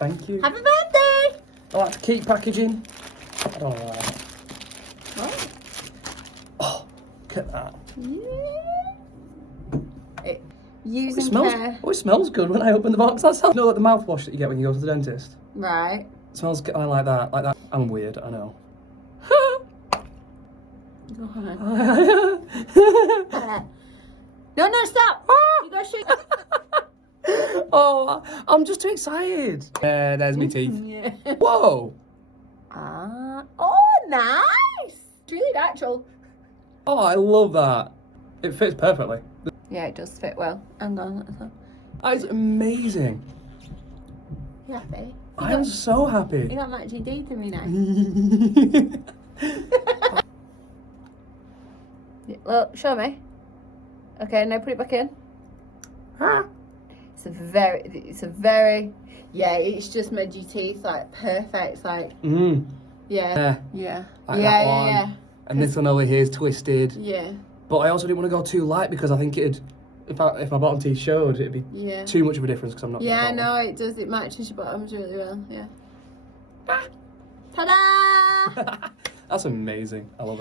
Thank you. Happy birthday! I like to keep packaging. I don't know why. What? Oh, look at that. Yeah. It smells good when I open the box. That's how you know, like the mouthwash that you get when you go to the dentist. Right. It smells kind of like that. Like that. I'm weird, I know. Go on. No, stop! You go shoot. Oh, I'm just too excited. There's my teeth. Yeah. Whoa. Oh, nice! It's really natural. Oh, I love that. It fits perfectly. Yeah, it does fit well. Hang on. That is amazing. You happy? I am so happy. You're not matching teeth to me now. Well, show me. Okay, now put it back in. It's a very, yeah, it's just made your teeth like perfect, like, yeah. Like that one. And this one over here is twisted. Yeah. But I also didn't want to go too light because I think it'd, if my bottom teeth showed, it'd be too much of a difference because I'm not. Yeah, no, it does. It matches your bottoms really well. Yeah. Ta-da! That's amazing. I love it.